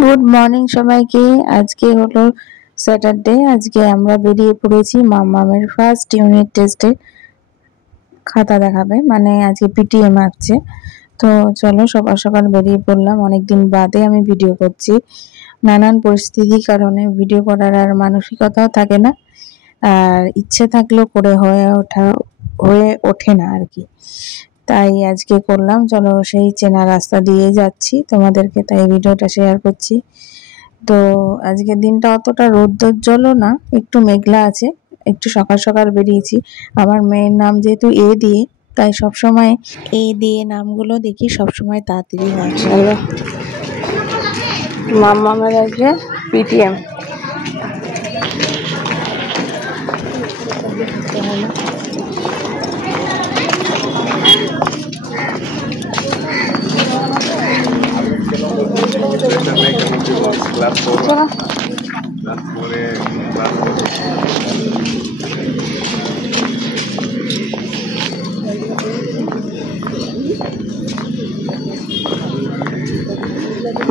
Good morning সবাইকে। আজকে হলো স্যাটারডে। আজকে আমরা বেরিয়ে পড়েছি মামামের ফার্স্ট ইউনিট টেস্টে খাতা দেখাবে, মানে আজকে পিটিএম আসছে। তো চলো সকাল সকাল বেরিয়ে পড়লাম। অনেকদিন বাদে আমি ভিডিও করছি, নানান পরিস্থিতির কারণে ভিডিও করার আর মানসিকতাও থাকে না, আর ইচ্ছে থাকলেও করে হয়ে ওঠে না আর কি। তাই আজকে করলাম। চলো সেই চেনা রাস্তা দিয়ে যাচ্ছি, তোমাদেরকে তাই ভিডিওটা শেয়ার করছি। তো আজকের দিনটা অতটা রৌদ্রোজ্জ্বলও না, একটু মেঘলা আছে। একটু সকাল সকাল বেরিয়েছি। আমার মেয়ের নাম যেহেতু এ দিয়ে, তাই সবসময় এ দিয়ে নামগুলো দেখি সবসময় তাড়াতাড়ি হয়। চলো মামামের আজকে পিটিএম।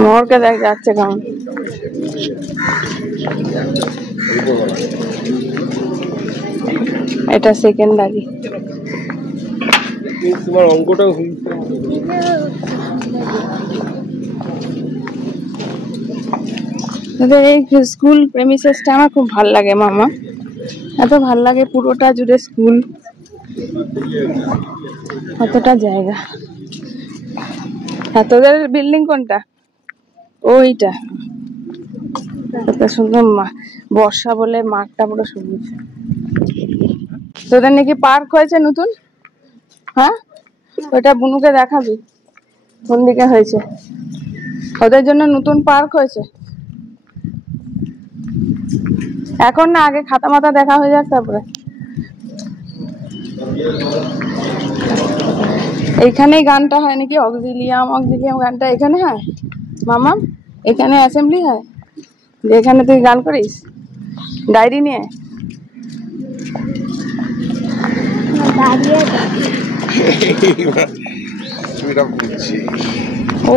মোরকে দেখ যাচ্ছে কেমন। এটা সেকেন্ডারি। তোমার অঙ্কটাও এই স্কুল প্রেমিসেসটা আমার খুব ভাল লাগে মামা, এত ভাল লাগে। পুরোটা জুড়ে স্কুল, কতটা জায়গা। হ্যাঁ, তোদের বিল্ডিং কোনটা? ওইটা কত সুন্দর। বর্ষা বলে মাঠটা পুরো সবুজ। তোদের নাকি পার্ক হয়েছে নতুন? হ্যাঁ, ওইটা বুনুকে দেখাবি কোন দিকে হয়েছে। ওদের জন্য নতুন পার্ক হয়েছে এখন না, আগে খাতা মাথা দেখা হয়ে যাক তারপরে। এইখানেই গানটা হয় নাকি? অক্সিলিয়াম অক্সিলিয়াম গানটা এখানে হয় মামা? এখানে অ্যাসেম্বলি হয়, এখানে তুই গান করিস ডায়েরি নিয়ে? ও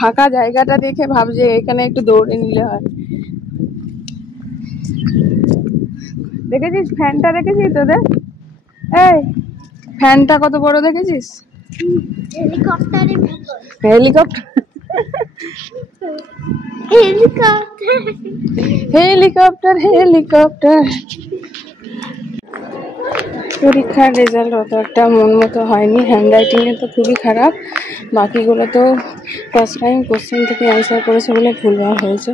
ফাঁকা জায়গাটা দেখে ভাবছে এখানে একটু দৌড়ে নিলে হয়। দেখেছিস ফ্যানটা? দেখেছিস তোদের এই ফ্যানটা কত বড় দেখেছিস? Helicopter helicopter helicopter. পরীক্ষার রেজাল্ট অত একটা মন মতো হয়নি। হ্যান্ডরাইটিং এ তো খুবই খারাপ, বাকিগুলো তো ফার্স্ট টাইম কোশ্চেন থেকে অ্যান্সার করেছে বলে ভুলভাল হয়েছে।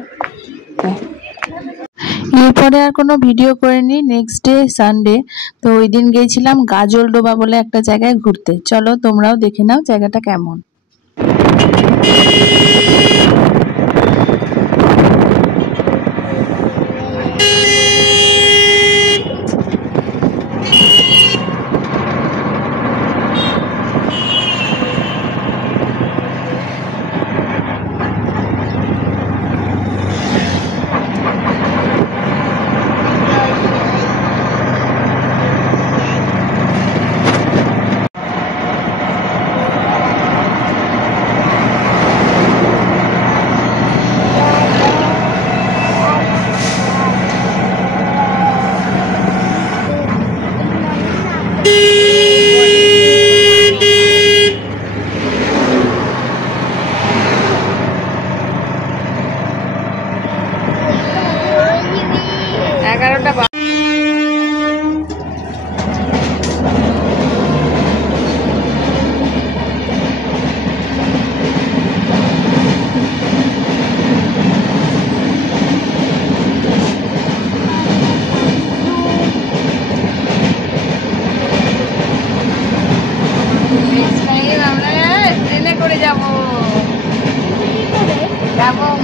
এরপরে আর কোনো ভিডিও করিনি। নেক্সট ডে সানডে, তো ওই দিন গিয়েছিলাম গাজলডোবা বলে একটা জায়গায় ঘুরতে। চলো তোমরাও দেখে নাও জায়গাটা কেমন।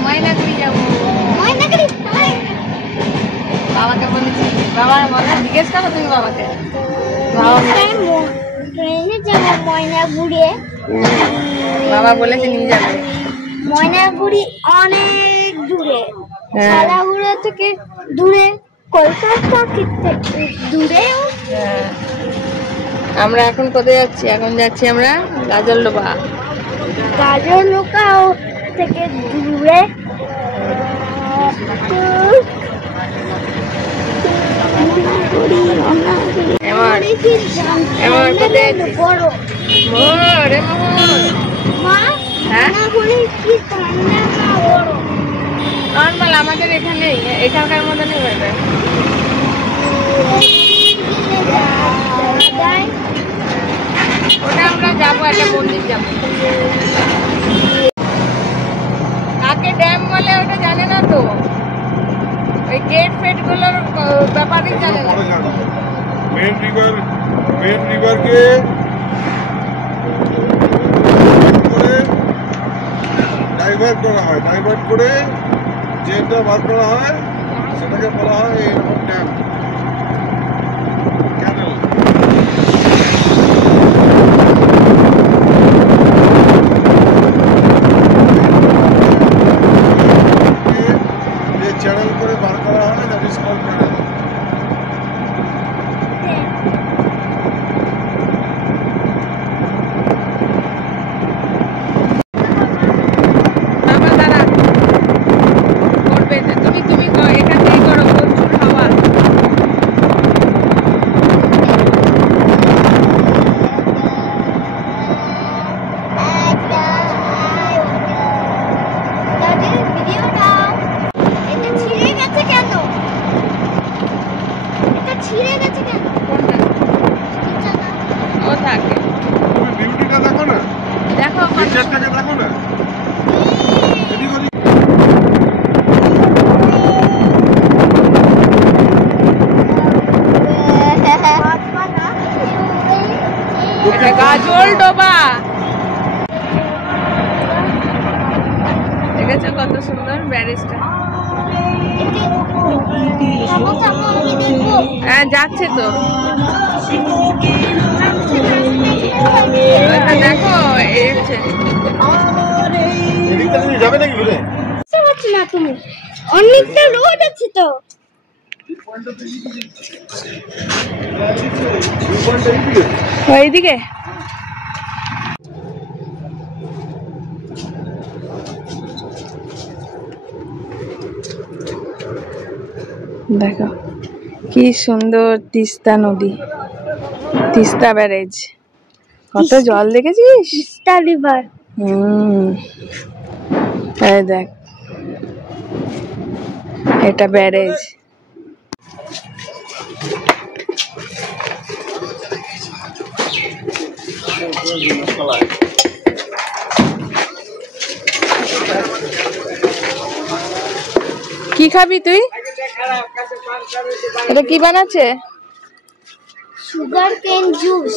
ময়নাগুড়ি যাবো। বাবাকে বলেছি, বাবার মনে জিজ্ঞেস করো তুমি বাবাকে। ট্রেনে যাবো ময়নাগুড়ি, বাবা বলেছে নিয়ে যাবে। ময়নাগুড়ি অনেক দূরে, সালাগুড়া থেকে দূরে, কলকাতা দূরে। আমরা এখন কোথায় যাচ্ছি? এখন যাচ্ছি আমরা গাজলডোবা। গাজলডোবা থেকে দূরে নর্মাল আমাদের এখানে এখানকার মতনই হয়ে যায়। ওটা আমরা যাবো, একটা মন্দির যাবো। কাকে ড্যাম বলে ওটা জানে না তো, ওই গেট ফেট গুলোর ব্যাপারই জানে না। মেন রিভারকে ডাইভার্ট করা হয়, ডাইভার্ট করে যেটা বার করা হয় সেটাকে বলা হয় এরকম ড্যাম, ক্যানেল। যে চ্যানেল করে বার করা হয় দ্যাট ইজ কল্ড ক্যানেল। গাজল ডোবা দেখেছো কত সুন্দর ব্যারিজটা। হ্যাঁ যাচ্ছে তো, দেখো যাবে নাকি ঘুরে না তুমি? অনেকটা রোড আছে তো। ওইদিকে দেখো কি সুন্দর তিস্তা নদী, তিস্তা ব্যারেজ, কত জল দেখেছিস? তিস্তা রিভার। এই দেখ এটা ব্যারেজ। কি খাবি তুই? এটা কি বানাচ্ছে? সুগার কেন জুস।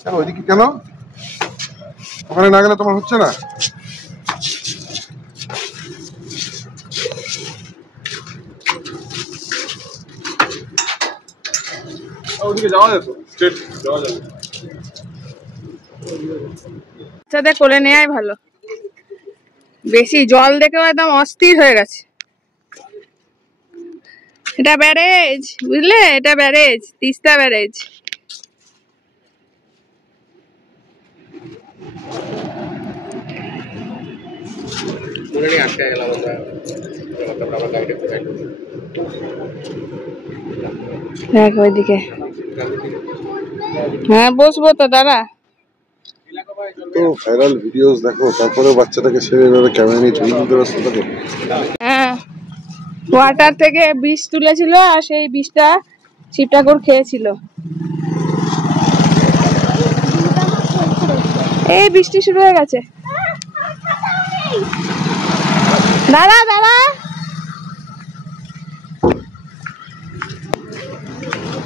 কেন ওইদিকে কেন? ওখানে না গেলে তোমার হচ্ছে না? ওদিকে যাওয়া যেত, স্ট্রেট যাওয়া যাবে। বাচ্চাদের কোলে নেওয়াই ভালো, বেশি জল দেখেও একদম অস্থির হয়ে গেছে। এটা ব্যারেজ, বুঝলে? এটা ব্যারেজ, তিস্তা ব্যারেজ। দেখ ওইদিকে। হ্যাঁ বসবো তো, দাঁড়া। তো ভাইরাল ভিডিওস দেখো, তারপরে বাচ্চাটাকে ছেড়ে এভাবে ক্যামেরা নিয়ে ছবি তুলতে ব্যস্ত থাকে। হ্যাঁ, ওয়াটার থেকে বিষ তুলেছিল আর সেই বিষটা শিব ঠাকুর খেয়েছিল। এই বৃষ্টি শুরু হয়ে গেছে, দাঁড়া দাঁড়া,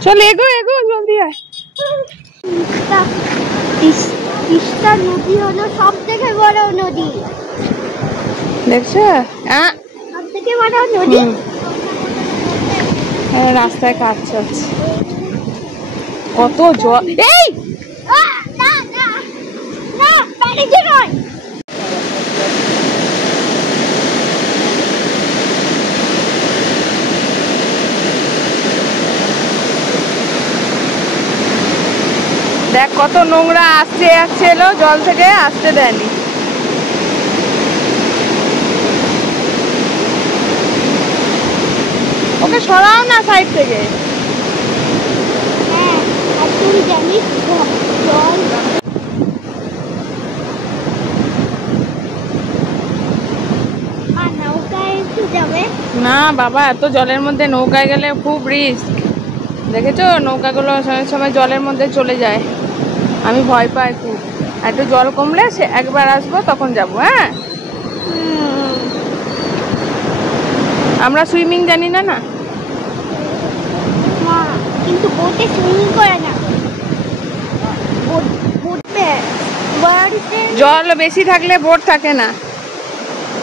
চল এগো এগো জলদি আয়। তিস্তা নদী হলো সব থেকে বড় নদী, দেখছো? সব থেকে বড় নদী। রাস্তায় কাজ চলছে, কত জল। এই না না না, প্যানিকে নয়। দেখ কত নোংরা আসছে যাচ্ছে, এলো জল থেকে আসতে দেয়নি। ওকে সরাও না সাইড থেকে। হ্যাঁ, আর তুই জানিস জল আর নৌকায় একটু যাবে। না বাবা, এত জলের মধ্যে নৌকায় গেলে খুব রিস্ক। দেখেছো নৌকাগুলো সময় সময় জলের মধ্যে চলে যায়, আমি ভয় পাই খুব। একটু জল কমলে সে একবার আসবো, তখন যাব। হ্যাঁ, আমরা সুইমিং জানি না না। মা কিন্তু বোটে সুইমিং করে না, বোটে বাড়িতে জল বেশি থাকলে বোট থাকে না।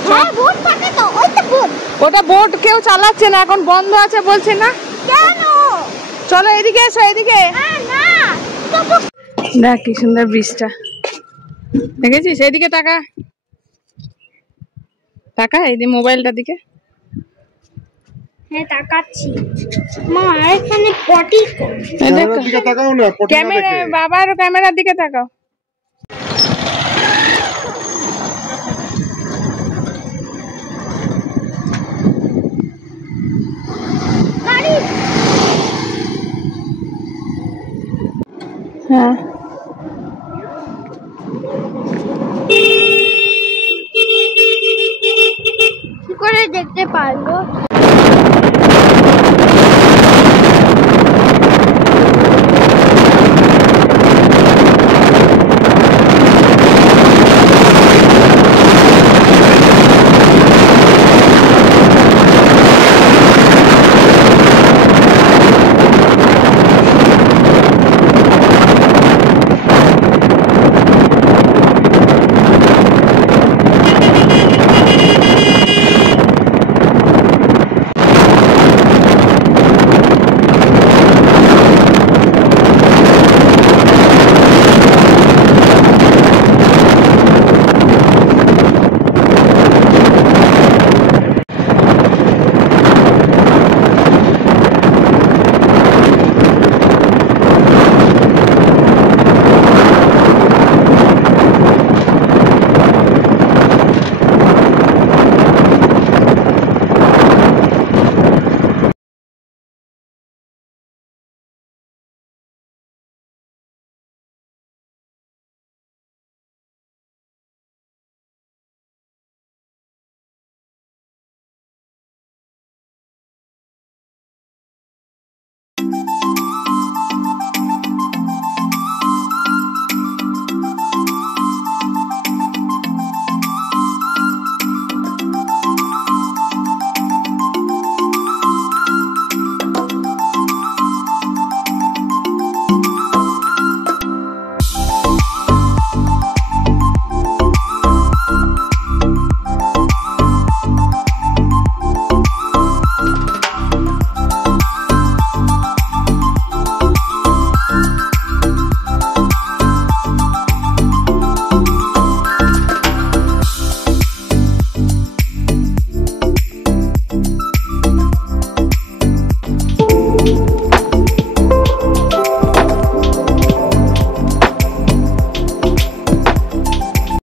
হ্যাঁ বোট থাকে তো, ওই তো বোট। ওটা বোট কেউ চালাচ্ছে না, এখন বন্ধ আছে বলছে না। কেন? চলো এদিকে এসো, এদিকে। না দেখ কি সুন্দর ব্রিজটা, দেখেছিস? এদিকে তাকা, তাকা এই মোবাইলটার দিকে। হ্যাঁ তাকাচ্ছি। মা এখানে পটি ক্যামেরার দিকে তাকাও না, পটি না ক্যামেরা, দেখে। বাবার ক্যামেরার দিকে তাকাও। গাড়ি হ্যাঁ, কি করে দেখতে পারবো?